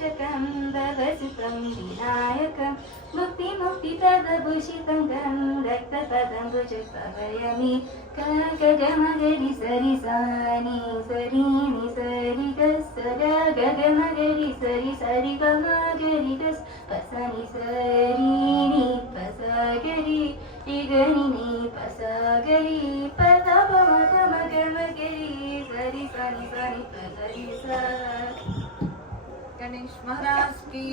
रक्षकं भवसुतं मुक्ति मुक्तिमुक्तिपदभूषितं गं रक्तपदम्बुजपवयमि सरिसानि सरीनि सरिगस् गगमगरि सरि सरि गमगरिगस् पसनि सरीनि, पसगरि टिगरिनि पसगरि पदपमगमगमगरि सरि सनि सनि पदरि स గణేష్ మహారాజ్కి.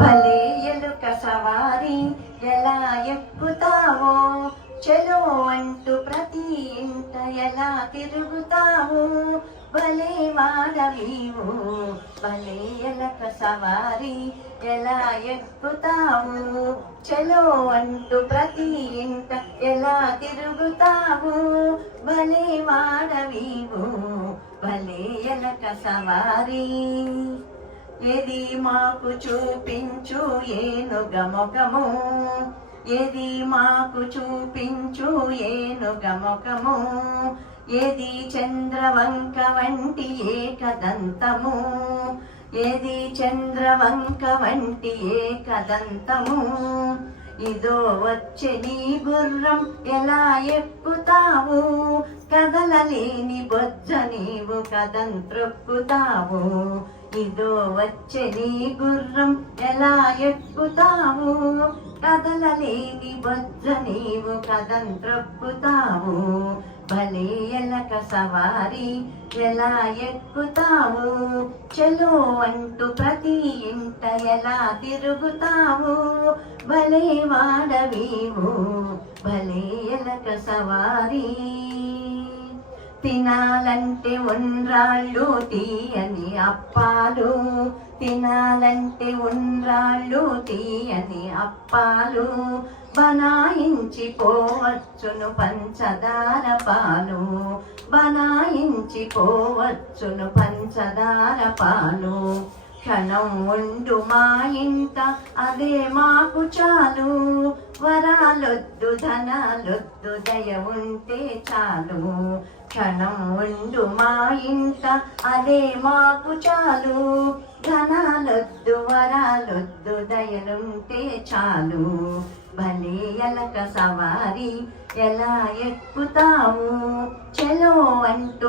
భలే ఎలుక సవారి ఎలా ఎక్కుతావో చెలో అంటూ ప్రతి ఇంట ఎలా తిరుగుతావు? భలే వాడవీవు భలే ఎలక సవారి ఎలా ఎక్కుతావు? చలో అంటూ ప్రతి ఇంట ఎలా తిరుగుతావు? భలే వాడవీవు భలే ఎలక సవారి. ఏది మాకు చూపించు ఏనుగ ముఖము? ఏది మాకు చూపించు ఏనుగ ముఖము? ఏది చంద్రవంక వంటి ఏకదంతము? ఏది చంద్రవంక వంటి ఏకదంతము? ఇదో వచ్చే నీ గుర్రం ఎలా ఎక్కుతావు కదలలేని బొజ్జ నీవు కదం త్రొక్కుతావు. ఇదో వచ్చే నీ గుర్రం ఎలా ఎక్కుతావు కదలలేని బొజ్జ నీవు కదం త్రొక్కుతావు. భలే ఎలక సవారి ఎలా ఎక్కుతావు? చలో అంటూ ప్రతి ఇంట ఎలా తిరుగుతావు? భలే వాడవీవు భలే ఎలక సవారి. తినాలంటే ఉండ్రాళ్ళు తీయని అప్పాలు. తినాలంటే ఉండ్రాళ్ళు తీయని అప్పాలు. బనాయించిపోవచ్చును పంచదార పాలు. బనాయించిపోవచ్చును పంచదార పాలు. క్షణం ఉండు మా ఇంట అదే మాకు చాలు. వరాలొద్దు ధనాలొద్దు దయ ఉంటే చాలు. క్షణం ఉండు మా ఇంట అదే మాకు చాలు. ధనాలొద్దు వరాలొద్దు దయలుంటే చాలు. భలే ఎలక సవారి ఎలా ఎక్కుతాము? చలో అంటూ